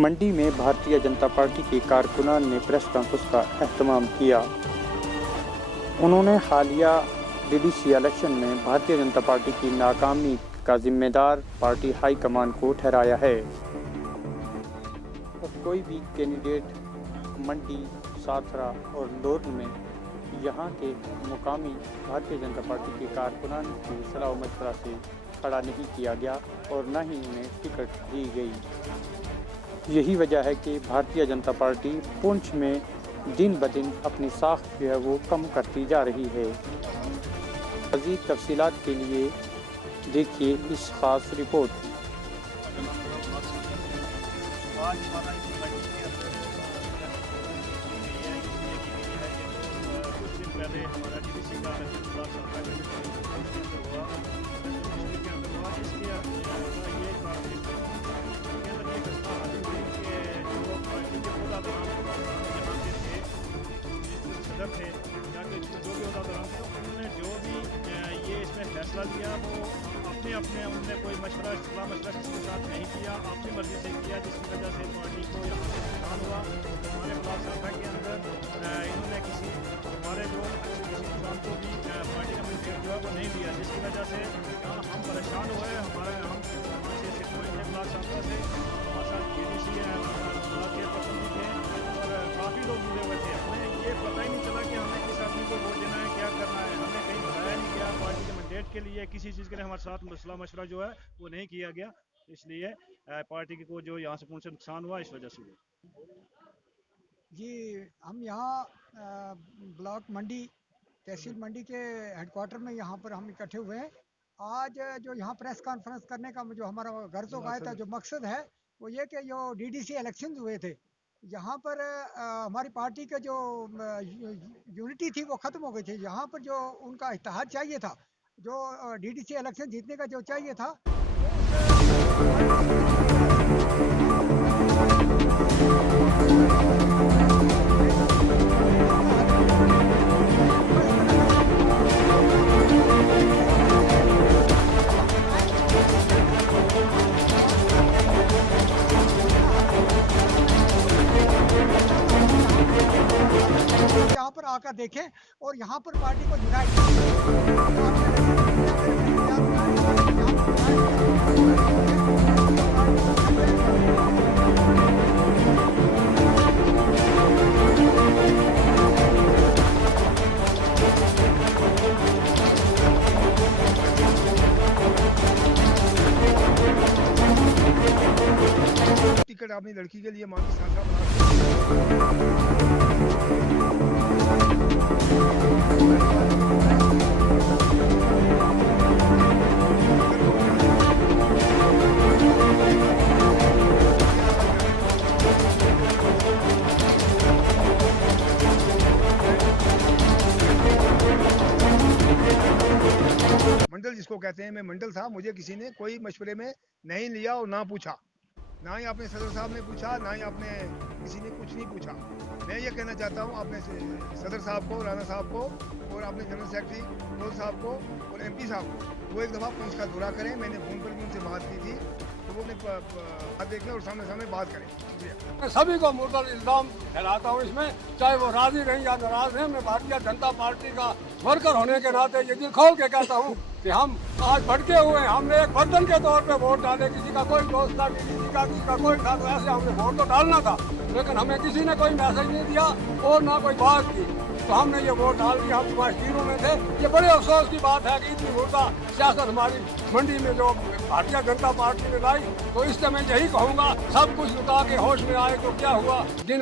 मंडी में भारतीय जनता पार्टी के कारकुनान ने प्रेस कॉन्फ्रेंस का एहतमाम किया। उन्होंने हालिया डीडीसी इलेक्शन में भारतीय जनता पार्टी की नाकामी का जिम्मेदार पार्टी हाईकमान को ठहराया है और कोई भी कैंडिडेट मंडी, साथरा और लोरन में यहां के मुकामी भारतीय जनता पार्टी के कारकुनान की सलाह मशवरा से खड़ा नहीं किया गया और न ही उन्हें टिकट दी गई। यही वजह है कि भारतीय जनता पार्टी पुंछ में दिन ब दिन अपनी साख जो है वो कम करती जा रही है। मज़ीद तफसीलात के लिए देखिए इस खास रिपोर्ट। पहले हमारा डीडीसी का हुआ इसके ये काफ़ी जो पार्टी के खुदादान यहाँ पे थे, सदर थे या कि जो भी खुदादान थे, उन्होंने जो भी ये इसमें फैसला लिया वो अपने उन्होंने कोई मशवरा किसी के साथ नहीं किया, अपनी मर्जी से किया, जिसकी वजह से पार्टी को यहाँ से नुकसान हुआ। हमारे खिलाफ सभा के अंदर इन्होंने हमारे जो किसी किसान को भी पार्टी का मंडेट जो है वो नहीं दिया, जिसकी वजह से हम परेशान हुए। हम 5-6 सिखों के खिलाफ सभा से हमारे साथ डीडीसी चेयरपर्सन भी थे और काफ़ी लोग जुड़े हुए थे। हमें ये पता ही नहीं चला कि हमें किस आदमी को वोट देना है, क्या करना है। हमें कहीं बताया नहीं गया, पार्टी के मंडेट के लिए किसी चीज़ के लिए हमारे साथ मसला मशवरा जो है वो नहीं किया गया। इसलिए पार्टी को जो यहाँ से कौन से नुकसान हुआ इस वजह से जी, हम यहाँ ब्लॉक मंडी, तहसील मंडी के हेडक्वार्टर में यहाँ पर हम इकट्ठे हुए हैं। आज जो यहाँ प्रेस कॉन्फ्रेंस करने का जो हमारा गर्ज वायद था, जो मकसद है वो ये कि जो डीडीसी इलेक्शन हुए थे, यहाँ पर हमारी पार्टी के जो यूनिटी थी वो ख़त्म हो गई थी। यहाँ पर जो उनका इत्तेहाद चाहिए था, जो डीडीसी इलेक्शन जीतने का जो चाहिए था, यहाँ पर आकर देखें और यहाँ पर पार्टी को यूनाइट टिकट अपनी लड़की के लिए मांगी साझा मंडल जिसको कहते हैं, मैं मंडल था, मुझे किसी ने कोई मशवरे में नहीं लिया और ना पूछा, ना ही आपने सदर साहब ने पूछा, ना ही आपने किसी ने कुछ नहीं पूछा। मैं ये कहना चाहता हूँ अपने सदर साहब को, राणा साहब को और अपने जनरल सेक्रेटरी गोल साहब को और एमपी साहब को, वो एक दफ़ा पुंछ का दौरा करें। मैंने फ़ोन पर भी उनसे बात की थी, तो वो अपने देख लें और सामने सामने बात करें। मैं सभी को मुर्तल इल्ज़ाम फैलाता हूँ इसमें, चाहे वो राज़ी रहें या नाराज़ हैं। मैं भारतीय जनता पार्टी का वर्कर होने के नाते ये दिल खोल के कहता हूँ कि हम आज भटके हुए हैं। हमने एक बर्तन के तौर पे वोट डाले, किसी का कोई दोस्त था, किसी का कोई था, तो ऐसे हमने वोट तो डालना था, लेकिन हमें किसी ने कोई मैसेज नहीं दिया और ना कोई बात की, तो हमने ये वोट डाल दिया। हम तुम्हारे में थे। ये बड़े अफसोस की बात है कि इतनी मुर्दा सियासत हमारी मंडी में जो भारतीय जनता पार्टी ने लाई। तो इससे मैं यही कहूँगा, सब कुछ लुटा के होश में आए तो क्या हुआ। दिन